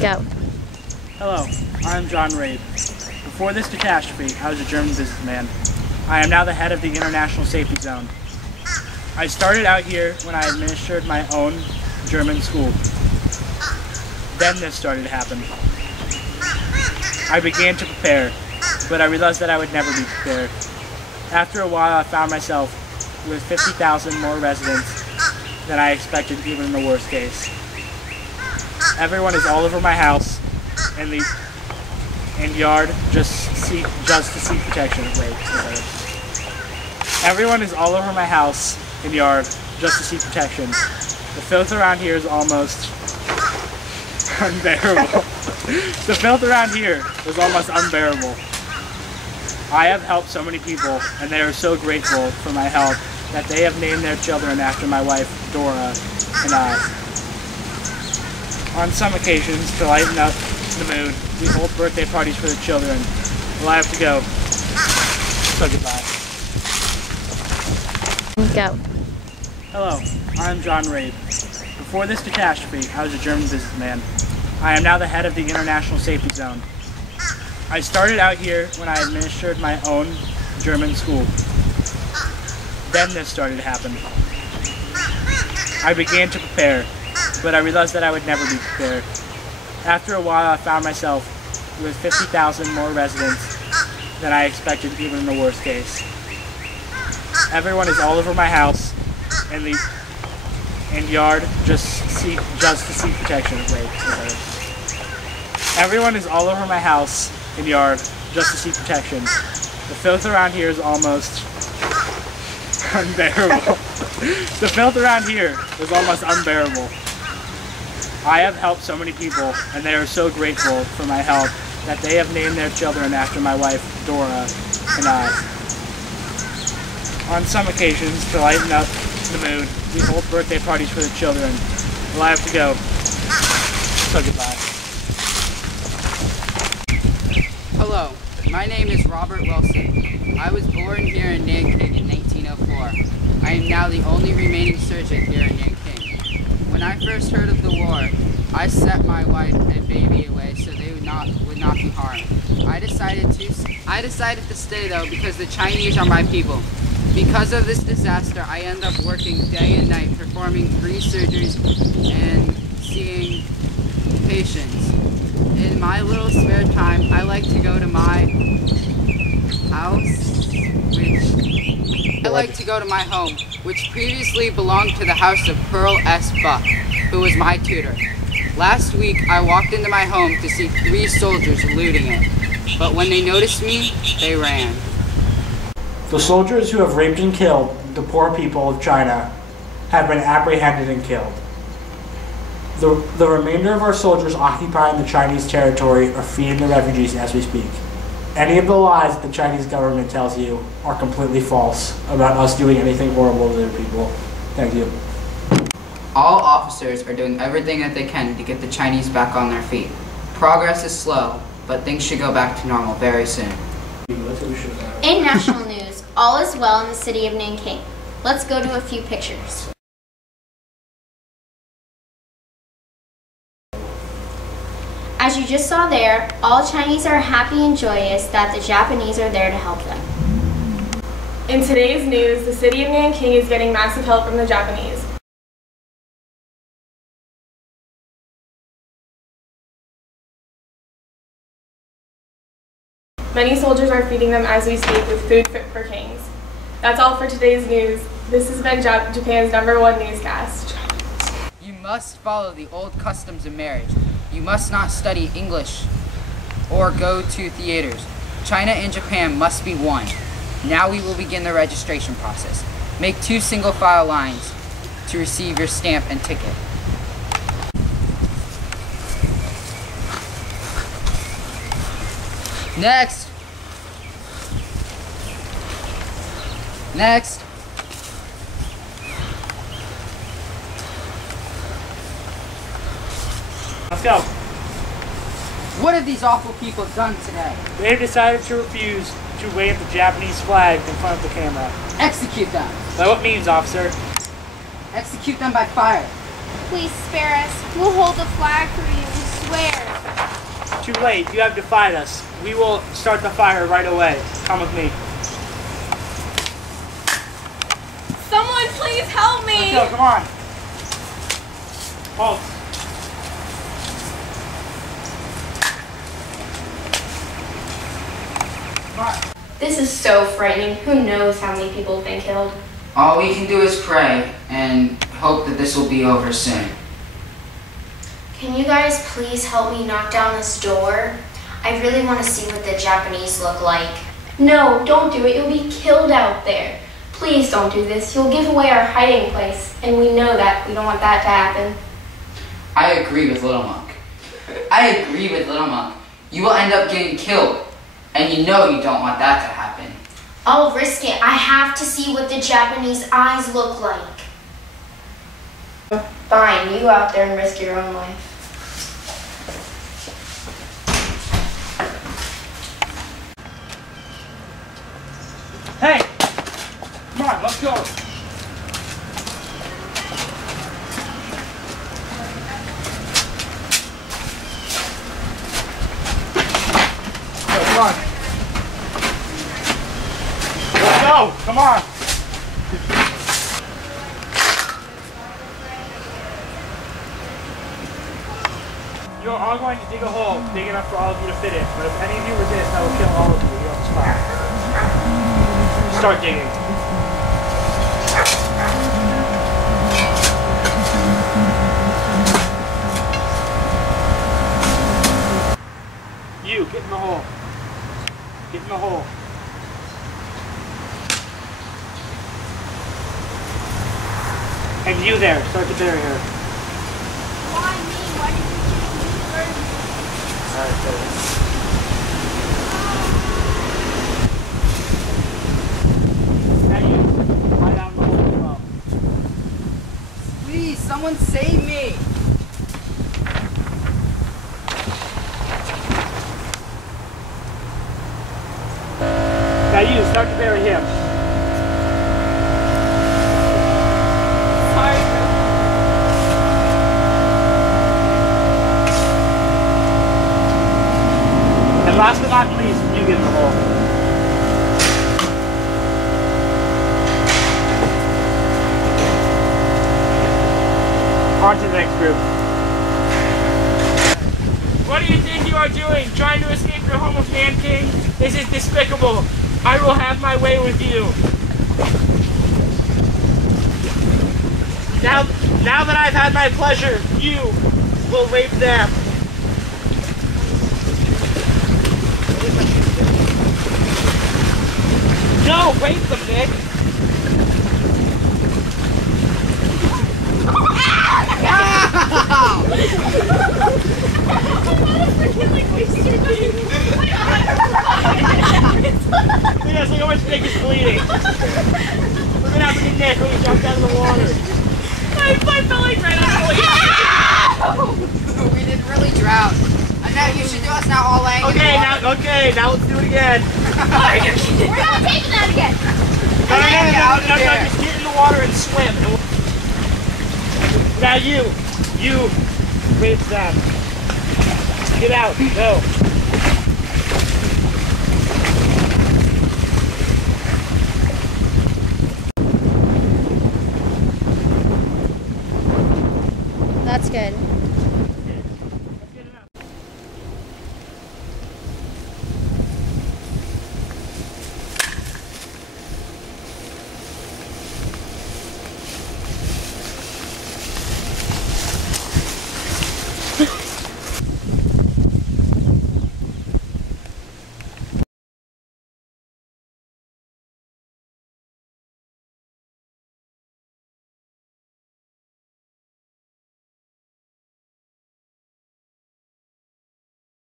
Go. Hello, I'm John Rabe. Before this catastrophe, I was a German businessman. I am now the head of the International Safety Zone. I started out here when I administered my own German school. Then this started to happen. I began to prepare, but I realized that I would never be prepared. After a while, I found myself with 50,000 more residents than I expected, even in the worst case. Everyone is all over my house and yard just to seek protection. Everyone is all over my house and yard just to seek protection. The filth around here is almost unbearable. The filth around here is almost unbearable. I have helped so many people, and they are so grateful for my help that they have named their children after my wife, Dora, and I. On some occasions, to lighten up the mood, we hold birthday parties for the children. Well, I have to go. So goodbye. Go. Hello, I'm John Rabe. Before this catastrophe, I was a German businessman. I am now the head of the International Safety Zone. I started out here when I administered my own German school. Then this started to happen. I began to prepare, but I realized that I would never be prepared. After a while, I found myself with 50,000 more residents than I expected, even in the worst case. Everyone is all over my house and yard just to seek protection. Everyone is all over my house and yard just to seek protection. The filth around here is almost unbearable. The filth around here is almost unbearable. I have helped so many people, and they are so grateful for my help that they have named their children after my wife, Dora, and I. On some occasions, to lighten up the mood, we hold birthday parties for the children. Well, I have to go. So goodbye. Hello, my name is Robert Wilson. I was born here in Nanking in 1904. I am now the only remaining surgeon here in Nanking. When I first heard of the war, I set my wife and baby away so they would not be harmed. I decided to stay though because the Chinese are my people. Because of this disaster, I end up working day and night performing free surgeries and seeing patients. In my little spare time, I like to go to my home, which previously belonged to the house of Pearl S. Buck, who was my tutor. Last week, I walked into my home to see 3 soldiers looting it, but when they noticed me, they ran. The soldiers who have raped and killed the poor people of China have been apprehended and killed. The remainder of our soldiers occupying the Chinese territory are feeding the refugees as we speak. Any of the lies that the Chinese government tells you are completely false about us doing anything horrible to their people. Thank you. All officers are doing everything that they can to get the Chinese back on their feet. Progress is slow, but things should go back to normal very soon. In national news, all is well in the city of Nanking. Let's go to a few pictures. As you just saw there, all Chinese are happy and joyous that the Japanese are there to help them. In today's news, the city of Nanking is getting massive help from the Japanese. Many soldiers are feeding them as we speak with food fit for kings. That's all for today's news. This has been Japan's #1 newscast. You must follow the old customs of marriage. You must not study English or go to theaters. China and Japan must be one. Now we will begin the registration process. Make 2 single file lines to receive your stamp and ticket. Next. Next. Let's go. What have these awful people done today? They decided to refuse to wave the Japanese flag in front of the camera. Execute them. By what means, officer? Execute them by fire. Please spare us. We'll hold the flag for you, we swear. Too late. You have defied us. We will start the fire right away. Come with me. Someone please help me! Let's go, come on. Halt. Come on. This is so frightening. Who knows how many people have been killed? All we can do is pray and hope that this will be over soon. Can you guys please help me knock down this door? I really want to see what the Japanese look like. No, don't do it. You'll be killed out there. Please don't do this. You'll give away our hiding place, and we know that. We don't want that to happen. I agree with Little Monk. You will end up getting killed, and you know you don't want that to happen. I'll risk it. I have to see what the Japanese eyes look like. Fine, you go out there and risk your own life. Hey! Come on, let's go. Come on. Let's go. Come on. You're all going to dig a hole big enough for all of you to fit in, but if any of you resist, I will kill all of you here on the spot. Start digging. You, get in the hole. Get in the hole. And you there, start to bury her. Why me? Why did you choose me first? Alright, so. Now you, lie down in the hole as well. Please, someone save me! Now you, start to bury him. Sorry. And last but not least, you get in the hole. On to the next group. What do you think you are doing? Trying to escape your home of nanking? This is despicable. I will have my way with you. Now that I've had my pleasure, you will rape them. No, rape them, Nick. Yes, look how much Nick is bleeding. We're gonna have to get Nick when he jumps out of the water. My belly right on the We didn't really drown. And now you should do us now all laying in the water. Now let's do it again. We're not taking that again. No, just get in the water and swim. Now you rape them. Get out, go. That's good.